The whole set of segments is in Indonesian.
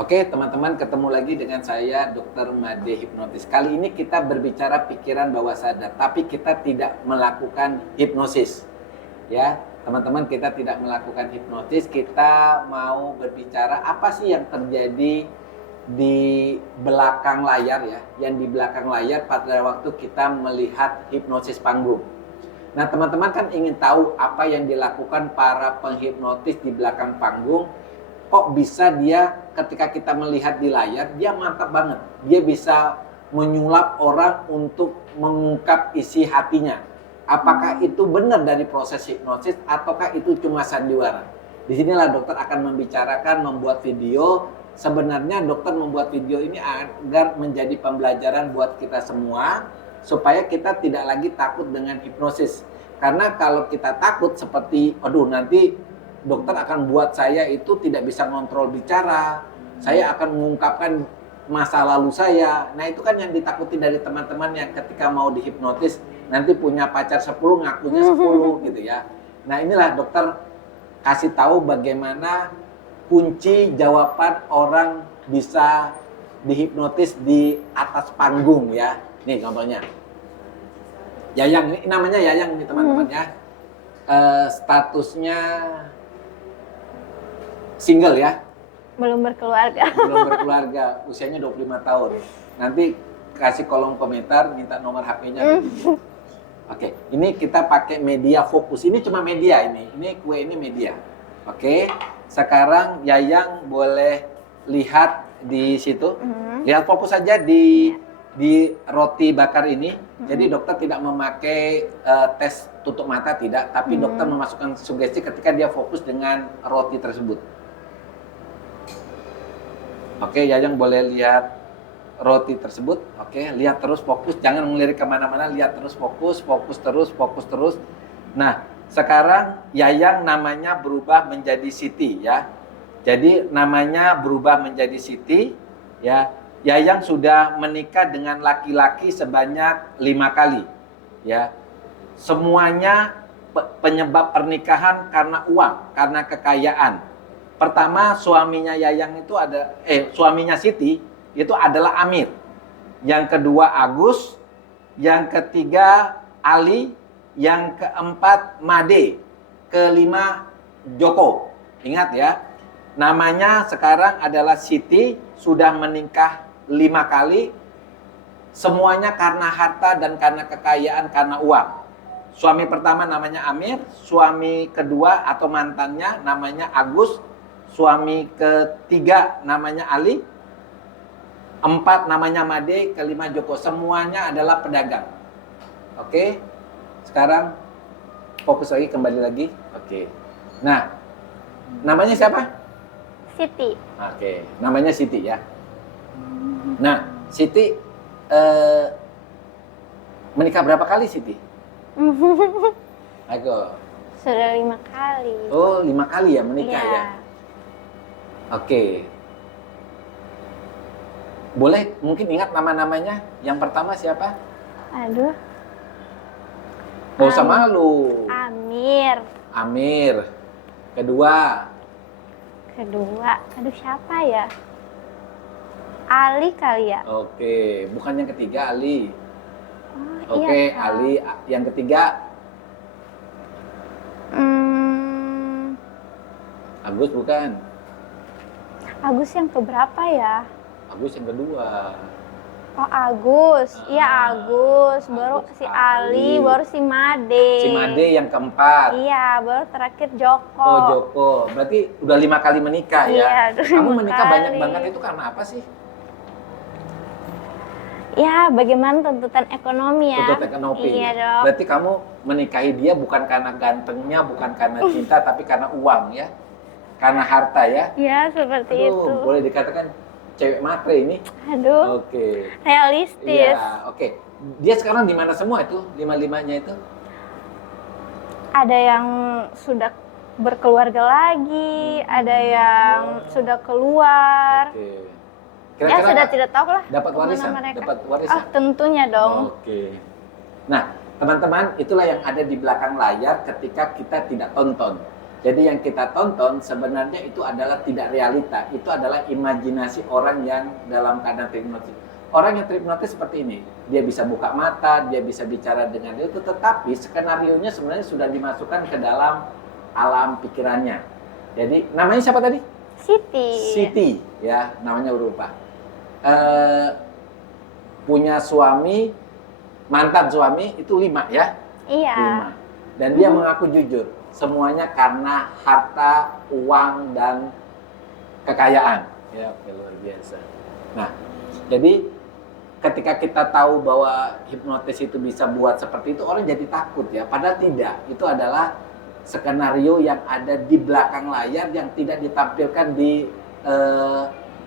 Oke, teman-teman, ketemu lagi dengan saya Dr. Made Hipnotis. Kali ini kita berbicara pikiran bawah sadar, tapi kita tidak melakukan hipnosis. Ya, teman-teman, kita tidak melakukan hipnosis. Kita mau berbicara apa sih yang terjadi di belakang layar ya, yang di belakang layar pada waktu kita melihat hipnosis panggung. Nah, teman-teman kan ingin tahu apa yang dilakukan para penghipnotis di belakang panggung. Kok bisa dia ketika kita melihat di layar, dia mantap banget. Dia bisa menyulap orang untuk mengungkap isi hatinya. Apakah itu benar dari proses hipnosis ataukah itu cuma sandiwara? Disinilah dokter akan membicarakan, membuat video. Sebenarnya dokter membuat video ini agar menjadi pembelajaran buat kita semua, supaya kita tidak lagi takut dengan hipnosis. Karena kalau kita takut seperti, aduh nanti dokter akan buat saya itu tidak bisa ngontrol bicara, saya akan mengungkapkan masa lalu saya. Nah itu kan yang ditakuti dari teman-teman yang ketika mau dihipnotis, nanti punya pacar 10 ngakunya 10 gitu ya. Nah inilah dokter kasih tahu bagaimana kunci jawaban orang bisa dihipnotis di atas panggung ya. Nih contohnya. Yayang, ini namanya Yayang nih teman-teman ya. Statusnya single ya? Belum berkeluarga. Belum berkeluarga, usianya 25 tahun. Nanti kasih kolom komentar, minta nomor HP-nya. Oke, ini kita pakai media fokus. Ini cuma media ini kue ini media. Oke, sekarang Yayang boleh lihat di situ. Lihat fokus saja di roti bakar ini. Jadi dokter tidak memakai tes tutup mata, tidak. Tapi dokter memasukkan sugesti ketika dia fokus dengan roti tersebut. Oke, Yayang boleh lihat roti tersebut. Oke, lihat terus fokus, jangan melirik kemana-mana, lihat terus fokus, fokus terus. Nah, sekarang Yayang namanya berubah menjadi Siti ya. Jadi namanya berubah menjadi Siti ya. Yayang sudah menikah dengan laki-laki sebanyak 5 kali ya. Semuanya penyebab pernikahan karena uang, karena kekayaan. Pertama suaminya Yayang itu suaminya Siti itu adalah Amir. Yang kedua Agus, yang ketiga Ali, yang keempat Made, kelima Joko. Ingat ya, namanya sekarang adalah Siti, sudah menikah 5 kali, semuanya karena harta dan karena kekayaan, karena uang. Suami pertama namanya Amir, suami kedua atau mantannya namanya Agus, suami ketiga namanya Ali, 4 namanya Made, kelima Joko. Semuanya adalah pedagang. Oke, sekarang fokus lagi, kembali lagi. Oke, nah namanya siapa? Siti. Oke, namanya Siti ya. Nah, Siti menikah berapa kali Siti? Ayo. Sudah 5 kali. Oh, 5 kali ya menikah Iya. ya. Oke. Boleh mungkin ingat nama-namanya? Yang pertama siapa? Aduh. Gak usah malu. Amir. Amir. Kedua. Aduh siapa ya? Ali kali ya? Oke, bukan yang ketiga Ali. Oh, Oke, iya, Kak. Ali. Yang ketiga Agus bukan? Agus yang keberapa ya? Agus yang kedua. Oh Agus, iya Agus, baru Agus, si Ali, Ali. baru si Made. Si Made yang keempat. Iya, baru terakhir Joko. Oh Joko, berarti udah 5 kali menikah ya? Iya, udah Kamu 5 menikah banyak kali. banget itu karena apa sih? Ya, bagaimana tuntutan ekonomi ya? Tuntutan ekonomi. Iya dong. Berarti kamu menikahi dia bukan karena gantengnya, bukan karena cinta, tapi karena uang ya? Karena harta ya? Ya, seperti itu. Boleh dikatakan cewek matre ini. Aduh, Oke. realistis. Iya, oke. Dia sekarang di mana semua itu? 5-5-nya itu? Ada yang sudah berkeluarga lagi, ada yang sudah keluar. Oke. Ya, sudah tidak tahu lah. Dapat kemana warisan? mereka. Dapat warisan? Oh, tentunya dong. Oke. Nah, teman-teman, itulah yang ada di belakang layar ketika kita tidak tonton. Jadi yang kita tonton sebenarnya itu adalah tidak realita, itu adalah imajinasi orang yang dalam keadaan terhipnotis. Orang yang terhipnotis seperti ini, dia bisa buka mata, dia bisa bicara dengan dia itu, tetapi skenarionya sebenarnya sudah dimasukkan ke dalam alam pikirannya. Jadi namanya siapa tadi? Siti. Siti, ya namanya berupa. Punya suami, mantan suami itu 5 ya? Iya. 5. Dan dia mengaku jujur, semuanya karena harta, uang, dan kekayaan. Ya, luar biasa. Nah, jadi ketika kita tahu bahwa hipnotis itu bisa buat seperti itu, orang jadi takut ya. Padahal tidak, itu adalah skenario yang ada di belakang layar yang tidak ditampilkan di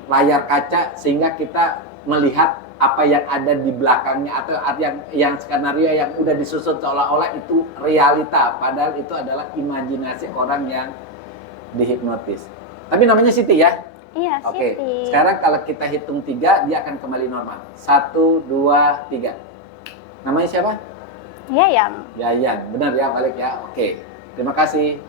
layar kaca sehingga kita melihat apa yang ada di belakangnya atau yang skenario yang udah disusun seolah-olah itu realita, padahal itu adalah imajinasi orang yang dihipnotis. Tapi namanya Siti ya? Iya, Oke. Siti. Sekarang kalau kita hitung 3, dia akan kembali normal. 1, 2, 3. Namanya siapa? Yayan. Yayan. Benar ya, balik ya. Oke. Terima kasih.